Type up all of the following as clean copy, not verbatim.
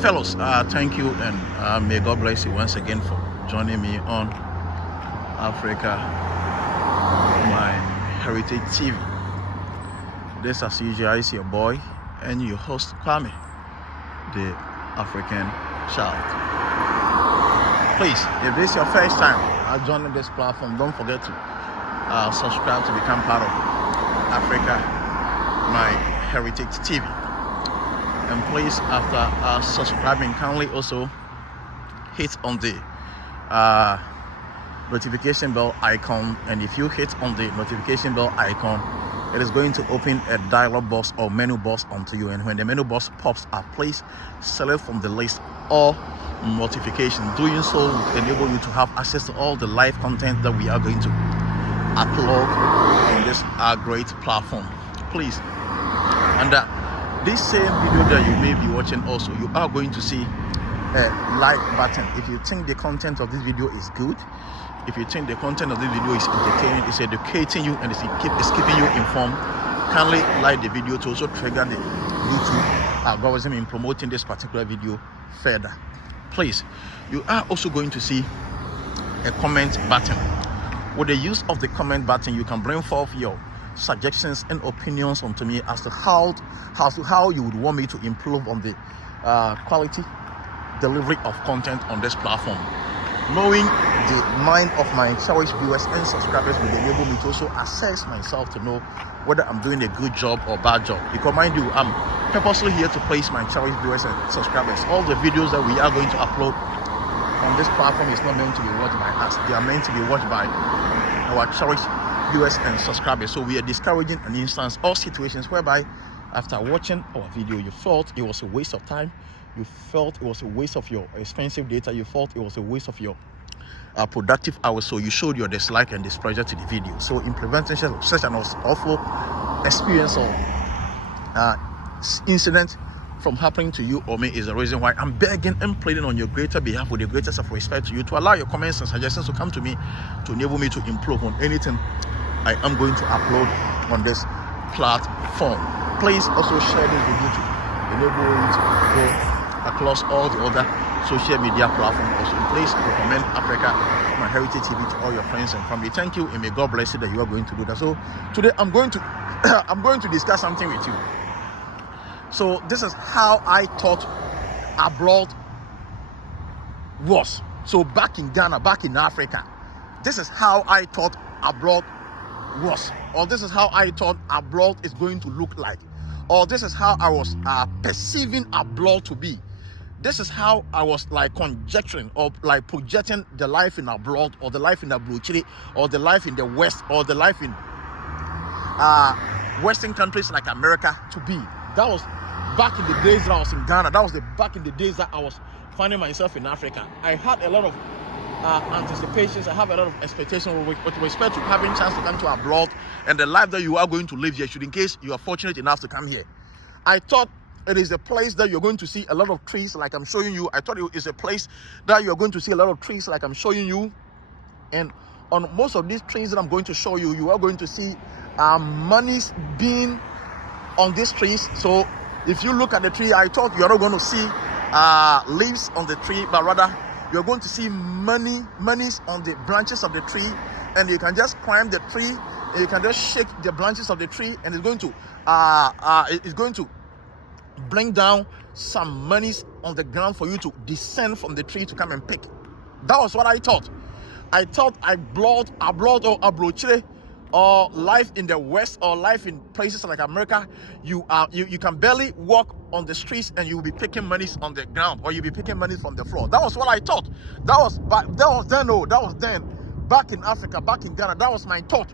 Fellows, thank you, and may God bless you once again for joining me on Africa, my Heritage TV. This, as usual, is your boy and your host, Kwame, the African Child. Please, if this is your first time joining this platform, don't forget to subscribe to become part of Africa, my Heritage TV. And please, after subscribing, kindly also hit on the notification bell icon. And if you hit on the notification bell icon, it is going to open a dialog box or menu box onto you. And when the menu box pops up, please select from the list all notification. Doing so will enable you to have access to all the live content that we are going to upload on this great platform. Please, and this same video that you may be watching, also you are going to see a like button. If you think the content of this video is good, if you think the content of this video is entertaining, it's educating you, and it's keeping you informed, kindly like the video to also trigger the YouTube algorithm in promoting this particular video further. Please, you are also going to see a comment button. With the use of the comment button, you can bring forth your suggestions and opinions onto me as to how you would want me to improve on the quality delivery of content on this platform. Knowing the mind of my cherished viewers and subscribers will enable me to also assess myself to know whether I'm doing a good job or bad job. Because mind you, I'm purposely here to place my cherished viewers and subscribers. All the videos that we are going to upload on this platform is not meant to be watched by us. They are meant to be watched by our cherished viewers and subscribers. So we are discouraging an instance or situations whereby after watching our video you felt it was a waste of time, you felt it was a waste of your expensive data, you felt it was a waste of your productive hours, so you showed your dislike and displeasure to the video. So in preventing such an awful experience or incident from happening to you or me is the reason why I'm begging and pleading on your greater behalf with the greatest of respect to you to allow your comments and suggestions to come to me to enable me to improve on anything I am going to upload on this platform. Please also share this video to enable it to go across all the other social media platforms. Also, please recommend Africa, my Heritage TV, to all your friends and family. Thank you, and may God bless you that you are going to do that. So today I'm going to discuss something with you. So this is how I thought abroad was. So back in Ghana, back in Africa, this is how I thought abroad was, or this is how I thought abroad is going to look like, or this is how I was perceiving abroad to be. This is how I was like conjecturing or like projecting the life in abroad, or the life in Abrochiri, or the life in the West, or the life in Western countries like America to be. That was back in the days that I was in Ghana. That was back in the days that I was finding myself in Africa. I had a lot of anticipations. I have a lot of expectations with respect to having chance to come to abroad and the life that you are going to live here, should in case you are fortunate enough to come here. I thought it is a place that you're going to see a lot of trees like I'm showing you. I thought it is a place that you're going to see a lot of trees like I'm showing you. And on most of these trees that I'm going to show you, you are going to see monies being on these trees. So if you look at the tree, I thought you're not going to see leaves on the tree, but rather you're going to see monies on the branches of the tree, and you can just climb the tree and you can just shake the branches of the tree, and it's going to bring down some monies on the ground for you to descend from the tree to come and pick. That was what I thought. I thought abroad or Abrochire, or life in the West, or life in places like America, you can barely walk on the streets and you'll be picking monies on the ground, or you'll be picking money from the floor. That was what I thought. That was then back in Africa, back in Ghana. That was my thought,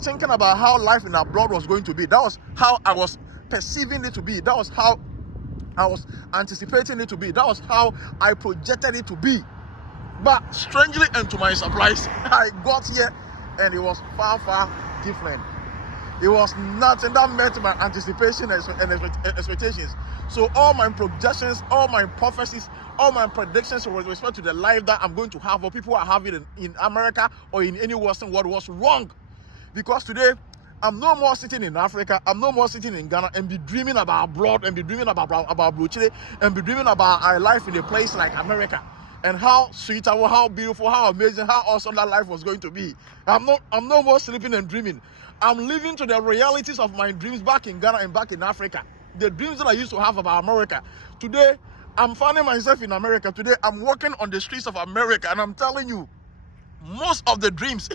thinking about how life in abroad was going to be. That was how I was perceiving it to be. That was how I was anticipating it to be. That was how I projected it to be. But strangely and to my surprise, I got here and it was far different. It was nothing that met my anticipation and expectations. So all my projections, all my prophecies, all my predictions with respect to the life that I'm going to have, or people are having in America or in any Western world, was wrong. Because today I'm no more sitting in Africa. I'm no more sitting in Ghana and be dreaming about abroad and be dreaming about Chile and be dreaming about our life in a place like America and how sweet, how beautiful, how amazing, how awesome that life was going to be. I'm no more sleeping and dreaming. I'm living to the realities of my dreams back in Ghana and back in Africa. The dreams that I used to have about America. Today, I'm finding myself in America. Today, I'm walking on the streets of America, and I'm telling you, most of the dreams,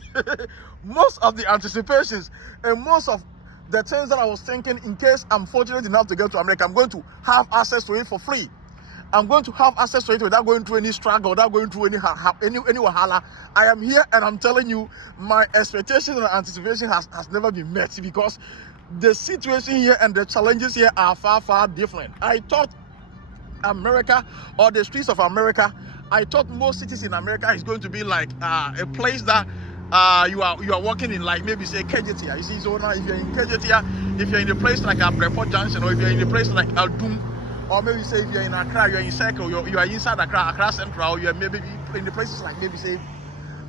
most of the anticipations, and most of the things that I was thinking, in case I'm fortunate enough to get to America, I'm going to have access to it for free. I'm going to have access to it without going through any struggle, without going through any wahala. I am here, and I'm telling you, my expectations and anticipation has never been met, because the situation here and the challenges here are far, far different. I thought America, or the streets of America, I thought most cities in America is going to be like a place that you are working in, like maybe say Kejetia. You see, so now if you're in Kejetia, if you're in a place like Breport Junction, or if you're in a place like Aldum, or maybe say if you're in Accra, you're in Circle, you are inside Accra Central, or you're maybe in the places like maybe say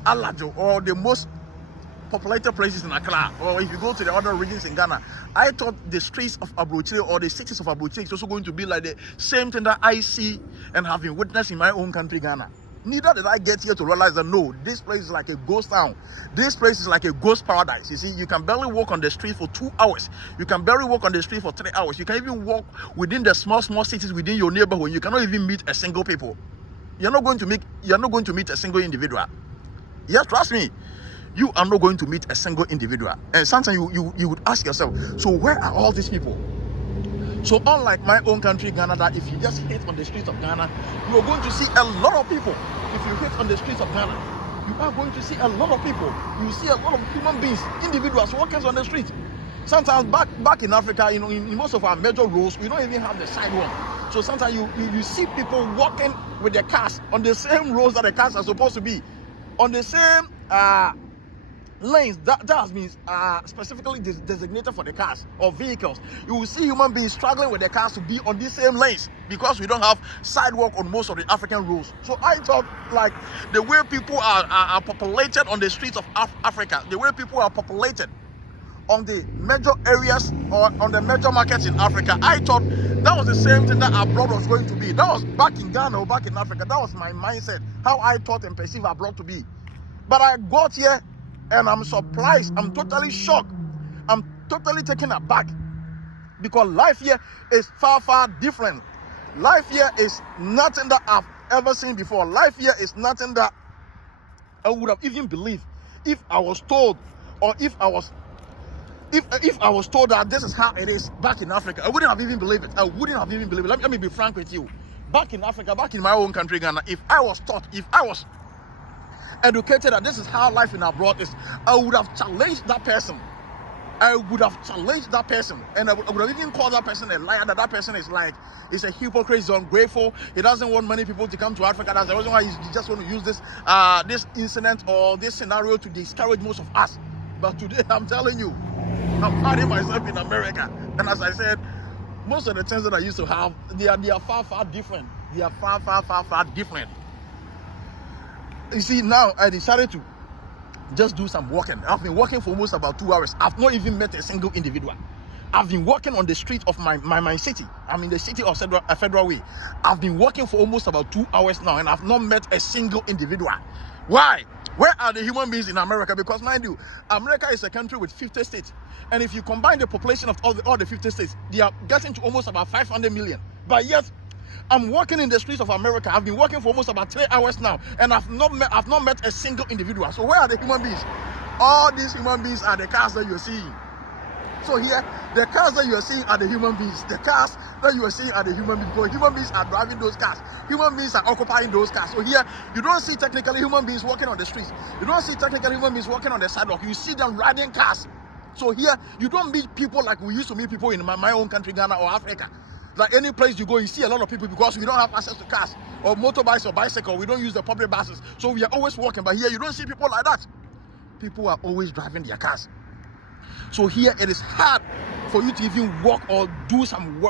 Alajo, or the most populated places in Accra, or if you go to the other regions in Ghana. I thought the streets of Abuja or the cities of Abuja is also going to be like the same thing that I see and have been witnessed in my own country, Ghana. Neither did I get here to realize that no, this place is like a ghost town. This place is like a ghost paradise. You see, you can barely walk on the street for 2 hours. You can barely walk on the street for 3 hours. You can even walk within the small cities within your neighborhood. You cannot even meet a single people. You're not going to meet a single individual. Yes, trust me. You are not going to meet a single individual. And sometimes you would ask yourself, so where are all these people? So unlike my own country, Ghana, that if you just hit on the streets of Ghana, you are going to see a lot of people. If you hit on the streets of Ghana, you are going to see a lot of people. You see a lot of human beings, individuals walking on the street. Sometimes back in Africa, in most of our major roads, we don't even have the sidewalk. So sometimes you see people walking with their cars on the same roads that the cars are supposed to be, on the same lanes that has been specifically designated for the cars or vehicles. You will see human beings struggling with their cars to be on these same lanes because we don't have sidewalk on most of the African roads. So I thought, like, the way people are populated on the streets of Africa, the way people are populated on the major areas or on the major markets in Africa, I thought that was the same thing that abroad was going to be. That was back in Ghana or back in Africa. That was my mindset, how I thought and perceived abroad to be. But I got here and I'm surprised. I'm totally shocked. I'm totally taken aback, because life here is far, far different. Life here is nothing that I've ever seen before. Life here is nothing that I would have even believed if I was told, or if I was told that this is how it is back in Africa. I wouldn't have even believed it. Let me be frank with you. Back in Africa, back in my own country, Ghana, if I was educated that this is how life in abroad is, I would have challenged that person. And I would have even called that person a liar, that person is a hypocrite, he's ungrateful, he doesn't want many people to come to Africa. That's the reason why he just want to use this incident or this scenario to discourage most of us. But today, I'm telling you, I'm finding myself in America. And as I said, most of the things that I used to have, they are far, far different. They are far, far, far, far different. You see, now I decided to just do some walking. I've been walking for almost about 2 hours. I've not even met a single individual. I've been walking on the street of my city. I'm in the city of Federal Way. I've been walking for almost about 2 hours now, and I've not met a single individual. Why? Where are the human beings in America? Because mind you, America is a country with 50 states. And if you combine the population of all the 50 states, they are getting to almost about 500 million. But yet, I'm walking in the streets of America. I've been walking for almost about 3 hours now, and I've not met a single individual. So where are the human beings? All these human beings are the cars that you're seeing. So here, the cars that you are seeing are the human beings. The cars that you are seeing are the human beings, because human beings are driving those cars. Human beings are occupying those cars. So here, you don't see technically human beings walking on the streets. You don't see technically human beings walking on the sidewalk. You see them riding cars. So here, you don't meet people like we used to meet people in my own country, Ghana or Africa. Like any place you go, you see a lot of people, because we don't have access to cars or motorbikes or bicycle. We don't use the public buses. So we are always walking. But here, you don't see people like that. People are always driving their cars. So here, it is hard for you to even walk or do some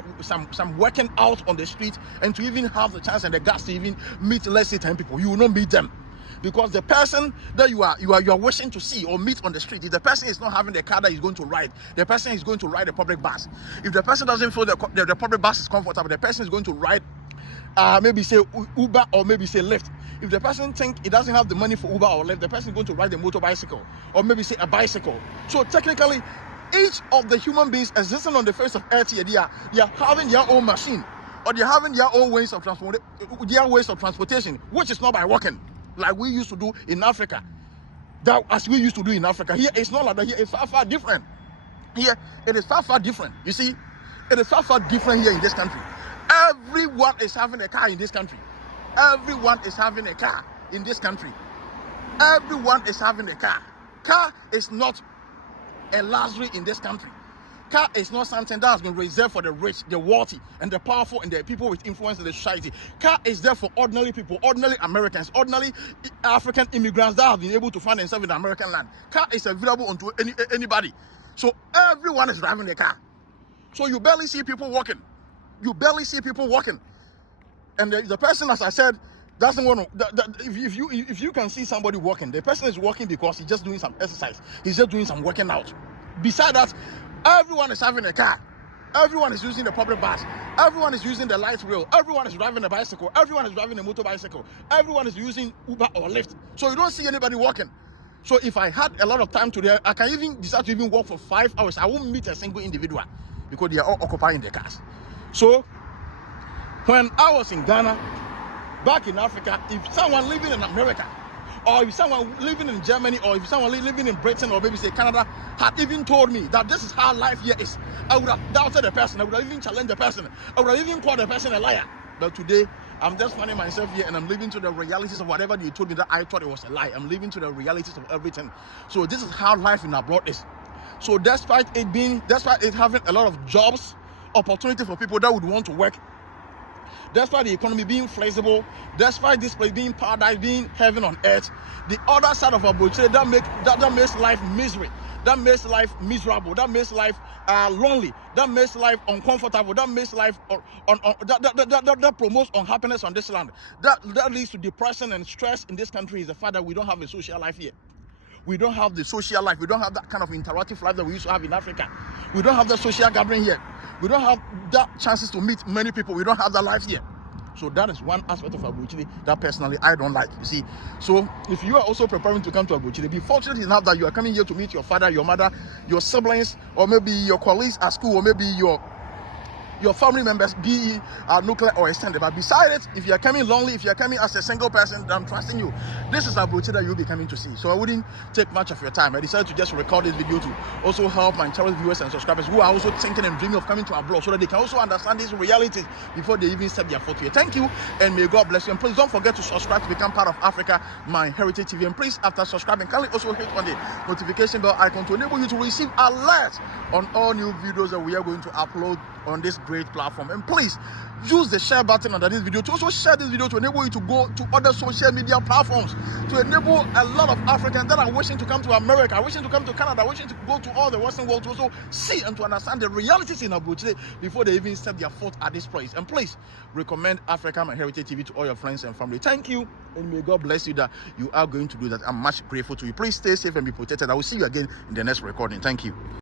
working out on the street, and to even have the chance and the guts to even meet, let's say, 10 people. You will not meet them. Because the person that you are wishing to see or meet on the street, if the person is not having the car that he's going to ride, the person is going to ride a public bus. If the person doesn't feel the public bus is comfortable, the person is going to ride maybe say Uber or maybe say Lyft. If the person think he doesn't have the money for Uber or Lyft, the person is going to ride a motorbicycle or maybe say a bicycle. So technically, each of the human beings existing on the face of earth here, they are having their own machine, or they're having their own ways of transportation, which is not by walking like we used to do in Africa. Here it's not like that. Here it's far different. Here it is far different. You see, it is far different here in this country. Everyone is having a car in this country. Everyone is having a car in this country. Everyone is having a car. Car is not a luxury in this country. Car is not something that has been reserved for the rich, the wealthy, and the powerful, and the people with influence in the society. Car is there for ordinary people, ordinary Americans, ordinary African immigrants that have been able to find themselves in the American land. Car is available onto anybody. So everyone is driving a car. So you barely see people walking. And the person, as I said, doesn't want to. If you can see somebody walking, the person is walking because he's just doing some exercise. He's just doing some working out. Besides that, everyone is having a car. Everyone is using the public bus. Everyone is using the light rail. Everyone is driving a bicycle. Everyone is driving a motorbicycle. Everyone is using Uber or Lyft. So you don't see anybody walking. So if I had a lot of time today, I can even decide to even walk for 5 hours. I won't meet a single individual because they are all occupying their cars. So when I was in Ghana, back in Africa, if someone living in America, or if someone living in Germany, or if someone living in Britain, or maybe say Canada, had even told me that this is how life here is, I would have doubted the person. I would have even challenged the person. I would have even called the person a liar. But today, I'm just finding myself here and I'm living to the realities of whatever they told me that I thought it was a lie. I'm living to the realities of everything. So this is how life in abroad is. So despite it having a lot of jobs, opportunity for people that would want to work, despite the economy being flexible, despite this place being paradise, being heaven on earth, the other side of Abuja that makes life misery, that makes life miserable, that makes life lonely, that makes life uncomfortable, that makes life that promotes unhappiness on this land, that leads to depression and stress in this country is the fact that we don't have a social life here. We don't have the social life. We don't have that kind of interactive life that we used to have in Africa. We don't have the social gathering here. We don't have that chances to meet many people. We don't have that life here. So that is one aspect of Abuja that personally I don't like. You see, so if you are also preparing to come to Abuja, be fortunate enough that you are coming here to meet your father, your mother, your siblings, or maybe your colleagues at school, or maybe your family members, be it nuclear or extended. But besides it, if you are coming lonely, if you are coming as a single person, I'm trusting you. This is Abuja that you'll be coming to see. So I wouldn't take much of your time. I decided to just record this video to also help my channel viewers and subscribers who are also thinking and dreaming of coming to our blog so that they can also understand these realities before they even step their foot here. Thank you, and may God bless you. And please don't forget to subscribe to become part of Africa My Heritage TV. And please, after subscribing, kindly also hit on the notification bell icon to enable you to receive alerts on all new videos that we are going to upload on this great platform. And please use the share button under this video to also share this video to enable you to go to other social media platforms, to enable a lot of Africans that are wishing to come to America, wishing to come to Canada, wishing to go to all the Western world to also see and to understand the realities in Abuja before they even step their foot at this place. And please recommend Africa My Heritage TV to all your friends and family. Thank you, and may God bless you that you are going to do that. I'm much grateful to you. Please stay safe and be protected. I will see you again in the next recording. Thank you.